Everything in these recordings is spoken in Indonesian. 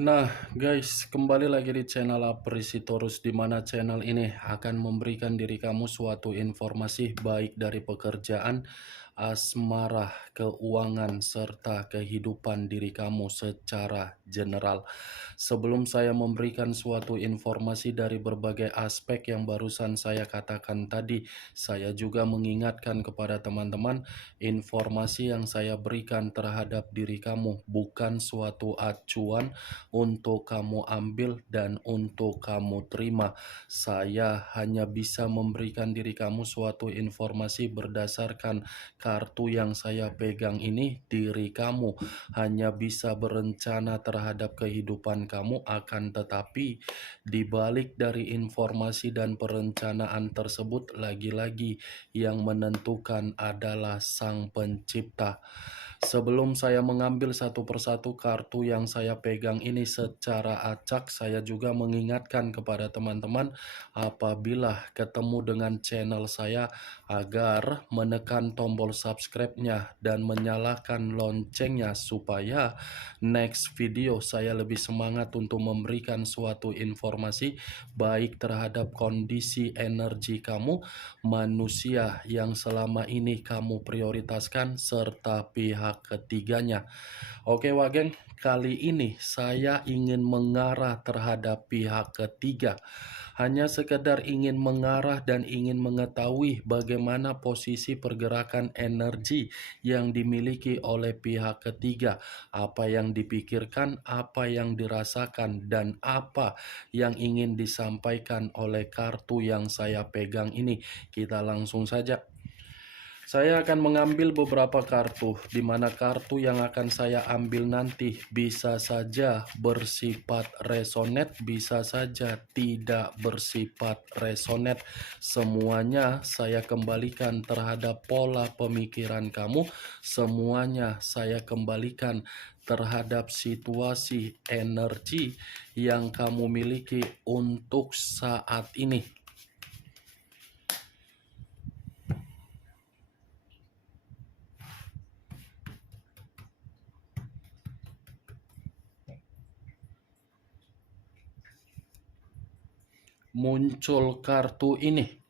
Nah, guys, kembali lagi di channel Aprisitorus, di mana channel ini akan memberikan diri kamu suatu informasi baik dari pekerjaan, asmara, keuangan, serta kehidupan diri kamu secara general. Sebelum saya memberikan suatu informasi dari berbagai aspek yang barusan saya katakan tadi, saya juga mengingatkan kepada teman-teman, informasi yang saya berikan terhadap diri kamu bukan suatu acuan untuk kamu ambil dan untuk kamu terima. Saya hanya bisa memberikan diri kamu suatu informasi berdasarkan kartu yang saya pegang ini. Diri kamu hanya bisa berencana terhadap kehidupan kamu, akan tetapi di balik dari informasi dan perencanaan tersebut, lagi-lagi yang menentukan adalah Sang Pencipta. Sebelum saya mengambil satu persatu kartu yang saya pegang ini secara acak, saya juga mengingatkan kepada teman-teman apabila ketemu dengan channel saya agar menekan tombol subscribe-nya dan menyalakan loncengnya supaya next video saya lebih semangat untuk memberikan suatu informasi baik terhadap kondisi energi kamu, manusia yang selama ini kamu prioritaskan, serta pihak ketiganya. Oke Wageng, kali ini saya ingin mengarah terhadap pihak ketiga. Hanya sekedar ingin mengarah dan ingin mengetahui bagaimana posisi pergerakan energi yang dimiliki oleh pihak ketiga. Apa yang dipikirkan, apa yang dirasakan, dan apa yang ingin disampaikan oleh kartu yang saya pegang ini. Kita langsung saja. Saya akan mengambil beberapa kartu, di mana kartu yang akan saya ambil nanti bisa saja bersifat resonate, bisa saja tidak bersifat resonate. Semuanya saya kembalikan terhadap pola pemikiran kamu, semuanya saya kembalikan terhadap situasi energi yang kamu miliki untuk saat ini. Muncul kartu ini.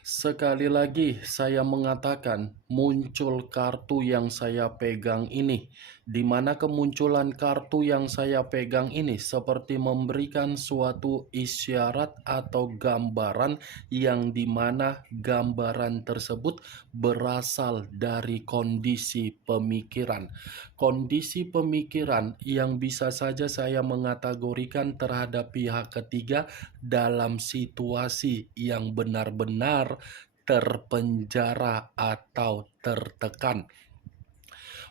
Sekali lagi saya mengatakan muncul kartu yang saya pegang ini, di mana kemunculan kartu yang saya pegang ini seperti memberikan suatu isyarat atau gambaran yang dimana gambaran tersebut berasal dari kondisi pemikiran. Kondisi pemikiran yang bisa saja saya mengategorikan terhadap pihak ketiga dalam situasi yang benar-benar terpenjara atau tertekan.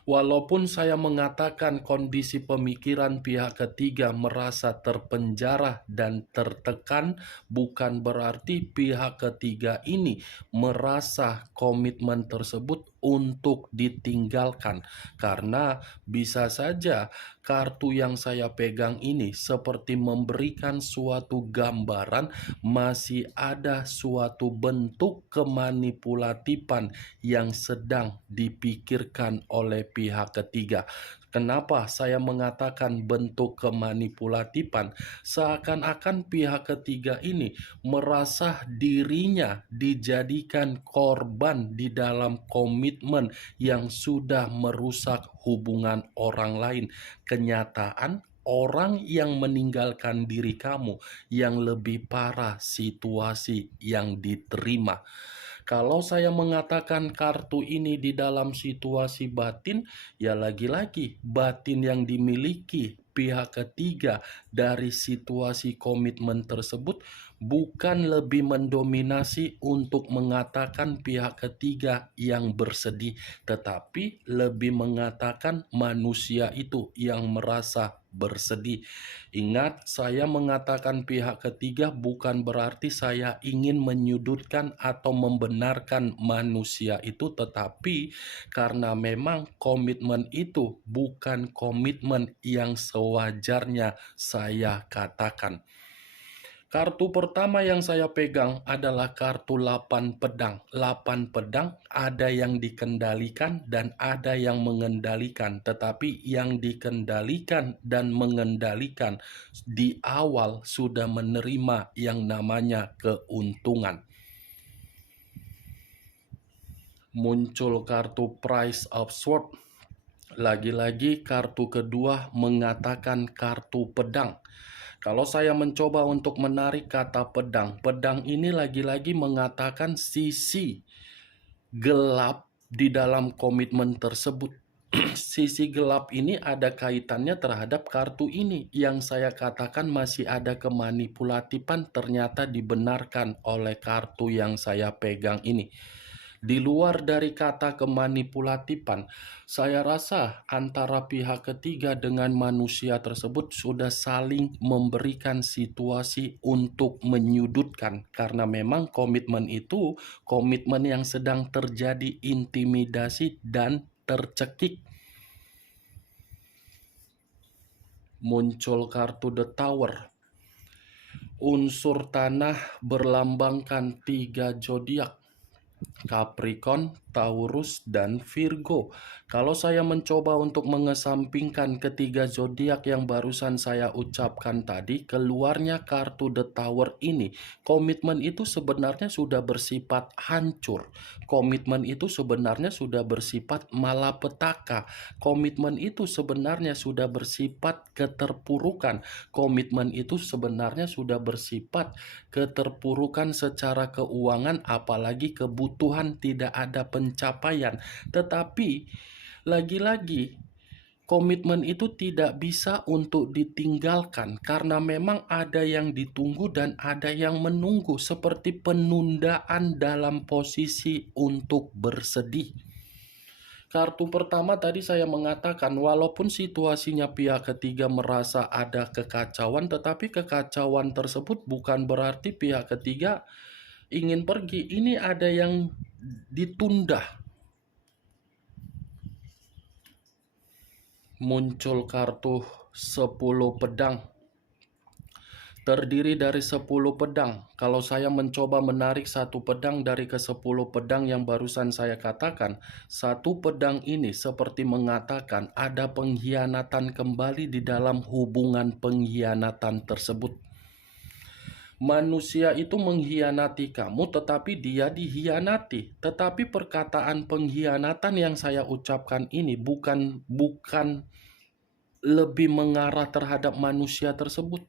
Walaupun saya mengatakan kondisi pemikiran pihak ketiga merasa terpenjara dan tertekan, bukan berarti pihak ketiga ini merasa komitmen tersebut untuk ditinggalkan, karena bisa saja kartu yang saya pegang ini seperti memberikan suatu gambaran masih ada suatu bentuk kemanipulatifan yang sedang dipikirkan oleh pihak ketiga. Kenapa saya mengatakan bentuk kemanipulatifan? Seakan-akan pihak ketiga ini merasa dirinya dijadikan korban di dalam komitmen yang sudah merusak hubungan orang lain. Kenyataan, orang yang meninggalkan diri kamu yang lebih parah situasi yang diterima. Kalau saya mengatakan kartu ini di dalam situasi batin, ya lagi-lagi batin yang dimiliki pihak ketiga dari situasi komitmen tersebut bukan lebih mendominasi untuk mengatakan pihak ketiga yang bersedih, tetapi lebih mengatakan manusia itu yang merasa bersedih. Ingat, saya mengatakan pihak ketiga bukan berarti saya ingin menyudutkan atau membenarkan manusia itu, tetapi karena memang komitmen itu bukan komitmen yang sewajarnya saya katakan. Kartu pertama yang saya pegang adalah kartu 8 pedang. 8 pedang ada yang dikendalikan dan ada yang mengendalikan. Tetapi yang dikendalikan dan mengendalikan di awal sudah menerima yang namanya keuntungan. Muncul kartu Price of Sword. Lagi-lagi kartu kedua mengatakan kartu pedang. Kalau saya mencoba untuk menarik kata pedang, pedang ini lagi-lagi mengatakan sisi gelap di dalam komitmen tersebut. Sisi gelap ini ada kaitannya terhadap kartu ini. Yang saya katakan masih ada kemanipulatifan ternyata dibenarkan oleh kartu yang saya pegang ini. Di luar dari kata kemanipulatifan, saya rasa antara pihak ketiga dengan manusia tersebut sudah saling memberikan situasi untuk menyudutkan. Karena memang komitmen itu komitmen yang sedang terjadi intimidasi dan tercekik. Muncul kartu The Tower. Unsur tanah berlambangkan 3 zodiak. Capricorn, Taurus, dan Virgo. Kalau saya mencoba untuk mengesampingkan ketiga zodiak yang barusan saya ucapkan tadi, keluarnya kartu The Tower ini. Komitmen itu sebenarnya sudah bersifat hancur. Komitmen itu sebenarnya sudah bersifat malapetaka. Komitmen itu sebenarnya sudah bersifat keterpurukan. Komitmen itu sebenarnya sudah bersifat keterpurukan secara keuangan, apalagi kebutuhan tidak ada pencapaian. Tetapi lagi-lagi komitmen itu tidak bisa untuk ditinggalkan karena memang ada yang ditunggu dan ada yang menunggu, seperti penundaan dalam posisi untuk bersedih. Kartu pertama tadi saya mengatakan walaupun situasinya pihak ketiga merasa ada kekacauan, tetapi kekacauan tersebut bukan berarti pihak ketiga ingin pergi. Ini ada yang ditunda. Muncul kartu 10 pedang. Terdiri dari 10 pedang. Kalau saya mencoba menarik satu pedang dari ke-10 pedang yang barusan saya katakan, satu pedang ini seperti mengatakan ada pengkhianatan kembali di dalam hubungan pengkhianatan tersebut. Manusia itu mengkhianati kamu, tetapi dia dikhianati. Tetapi perkataan pengkhianatan yang saya ucapkan ini bukan lebih mengarah terhadap manusia tersebut.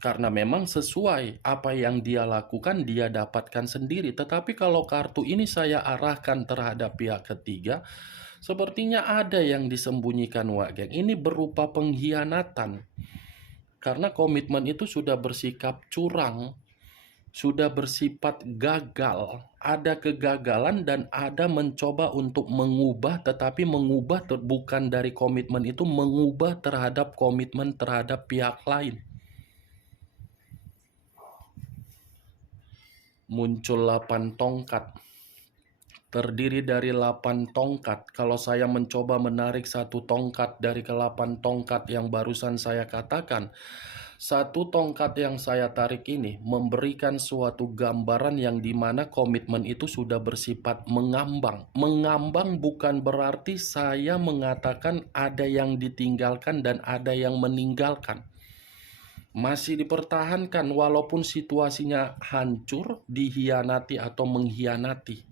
Karena memang sesuai apa yang dia lakukan dia dapatkan sendiri. Tetapi kalau kartu ini saya arahkan terhadap pihak ketiga, sepertinya ada yang disembunyikan Wak Geng. Ini berupa pengkhianatan. Karena komitmen itu sudah bersikap curang, sudah bersifat gagal. Ada kegagalan dan ada mencoba untuk mengubah, tetapi mengubah bukan dari komitmen itu, mengubah terhadap komitmen terhadap pihak lain. Muncul 8 tongkat. Terdiri dari 8 tongkat. Kalau saya mencoba menarik satu tongkat dari ke-8 tongkat yang barusan saya katakan, satu tongkat yang saya tarik ini memberikan suatu gambaran yang dimana komitmen itu sudah bersifat mengambang. Mengambang bukan berarti saya mengatakan ada yang ditinggalkan dan ada yang meninggalkan. Masih dipertahankan walaupun situasinya hancur, dikhianati atau mengkhianati.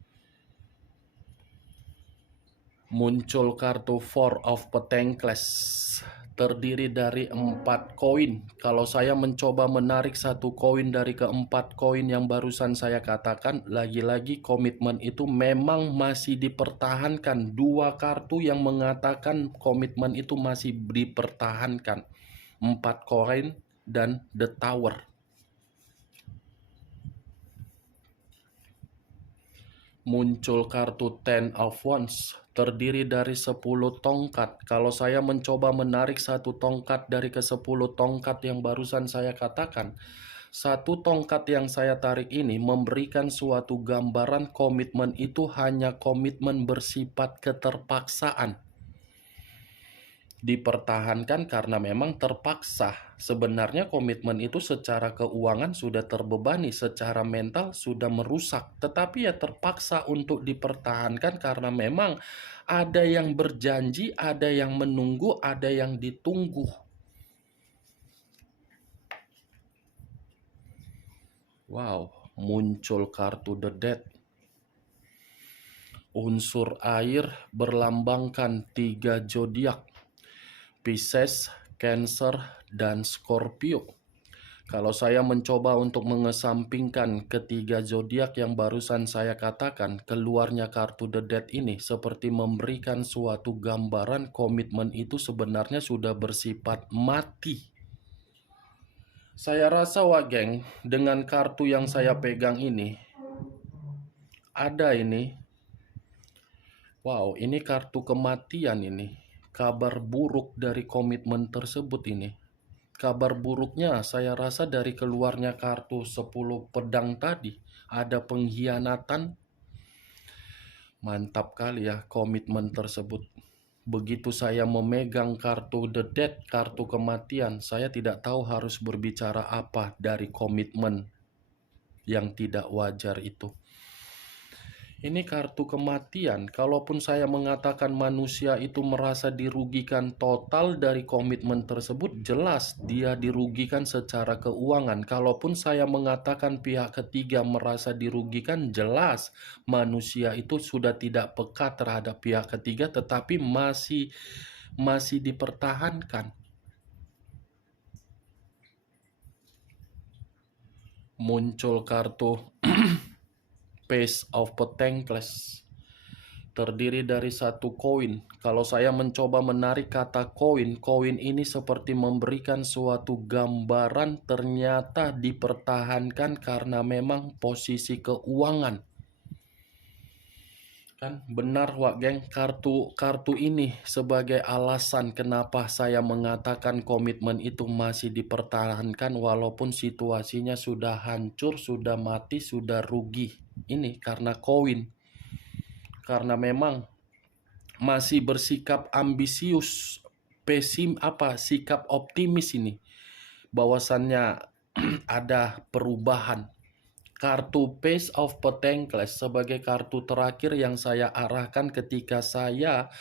Muncul kartu Four of Pentacles. Terdiri dari 4 koin. Kalau saya mencoba menarik satu koin dari ke-4 koin yang barusan saya katakan, lagi-lagi komitmen itu memang masih dipertahankan. 2 kartu yang mengatakan komitmen itu masih dipertahankan. 4 koin dan The Tower. Muncul kartu Ten of Wands. Terdiri dari 10 tongkat. Kalau saya mencoba menarik satu tongkat dari ke-10 tongkat yang barusan saya katakan, satu tongkat yang saya tarik ini memberikan suatu gambaran komitmen itu hanya komitmen bersifat keterpaksaan. dipertahankan karena memang terpaksa. Sebenarnya komitmen itu secara keuangan sudah terbebani, secara mental sudah merusak, tetapi ya terpaksa untuk dipertahankan karena memang ada yang berjanji, ada yang menunggu, ada yang ditunggu. Wow, muncul kartu The Death. Unsur air berlambangkan 3 zodiak, Pisces, Cancer, dan Scorpio. Kalau saya mencoba untuk mengesampingkan ketiga zodiak yang barusan saya katakan, keluarnya kartu The Death ini seperti memberikan suatu gambaran komitmen itu sebenarnya sudah bersifat mati. Saya rasa geng, dengan kartu yang saya pegang ini, ada ini. Wow, ini kartu kematian ini. Kabar buruk dari komitmen tersebut ini. Kabar buruknya saya rasa dari keluarnya kartu 10 pedang tadi. Ada pengkhianatan. Mantap kali ya komitmen tersebut. Begitu saya memegang kartu The Death, kartu kematian, saya tidak tahu harus berbicara apa dari komitmen yang tidak wajar itu. Ini kartu kematian. Kalaupun saya mengatakan manusia itu merasa dirugikan total dari komitmen tersebut, jelas dia dirugikan secara keuangan. Kalaupun saya mengatakan pihak ketiga merasa dirugikan, jelas manusia itu sudah tidak peka terhadap pihak ketiga, tetapi masih dipertahankan. Muncul kartu Page of Pentacles, terdiri dari satu koin. Kalau saya mencoba menarik kata koin, koin ini seperti memberikan suatu gambaran ternyata dipertahankan karena memang posisi keuangan. Kan benar geng, kartu ini sebagai alasan kenapa saya mengatakan komitmen itu masih dipertahankan walaupun situasinya sudah hancur, sudah mati, sudah rugi. Ini karena koin. Karena memang masih bersikap ambisius, sikap optimis ini. Bahwasannya ada perubahan. Kartu Page of Pentacles sebagai kartu terakhir yang saya arahkan ketika saya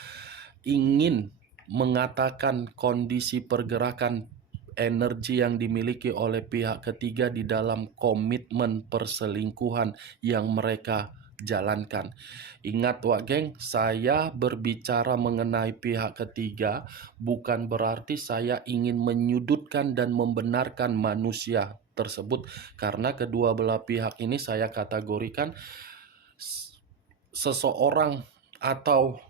ingin mengatakan kondisi pergerakan energi yang dimiliki oleh pihak ketiga di dalam komitmen perselingkuhan yang mereka jalankan. Ingat geng, saya berbicara mengenai pihak ketiga bukan berarti saya ingin menyudutkan dan membenarkan manusia tersebut, karena kedua belah pihak ini saya kategorikan seseorang atau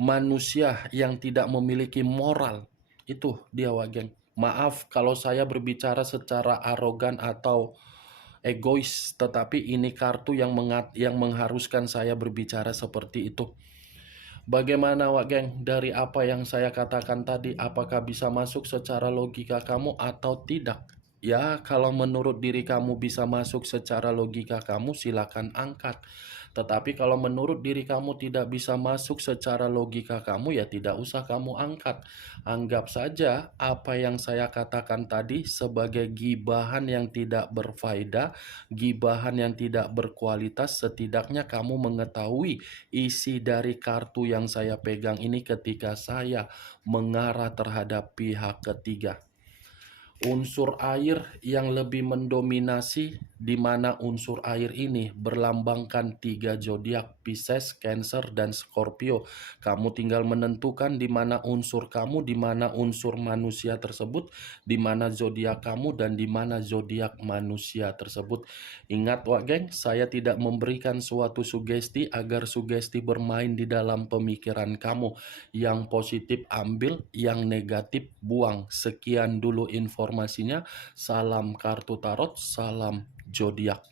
manusia yang tidak memiliki moral. Itu dia geng. Maaf kalau saya berbicara secara arogan atau egois, tetapi ini kartu yang mengharuskan saya berbicara seperti itu. Bagaimana geng, dari apa yang saya katakan tadi, apakah bisa masuk secara logika kamu atau tidak? Ya, kalau menurut diri kamu bisa masuk secara logika kamu, silakan angkat. Tetapi kalau menurut diri kamu tidak bisa masuk secara logika kamu, ya tidak usah kamu angkat. Anggap saja apa yang saya katakan tadi sebagai gibahan yang tidak berfaedah, gibahan yang tidak berkualitas. Setidaknya kamu mengetahui isi dari kartu yang saya pegang ini ketika saya mengarah terhadap pihak ketiga. Unsur air yang lebih mendominasi, di mana unsur air ini berlambangkan 3 zodiak, Pisces, Cancer, dan Scorpio. Kamu tinggal menentukan di mana unsur kamu, di mana unsur manusia tersebut, di mana zodiak kamu, dan di mana zodiak manusia tersebut. Ingat geng, saya tidak memberikan suatu sugesti agar sugesti bermain di dalam pemikiran kamu. Yang positif ambil, yang negatif buang. Sekian dulu informasinya. Salam kartu tarot, salam zodiak.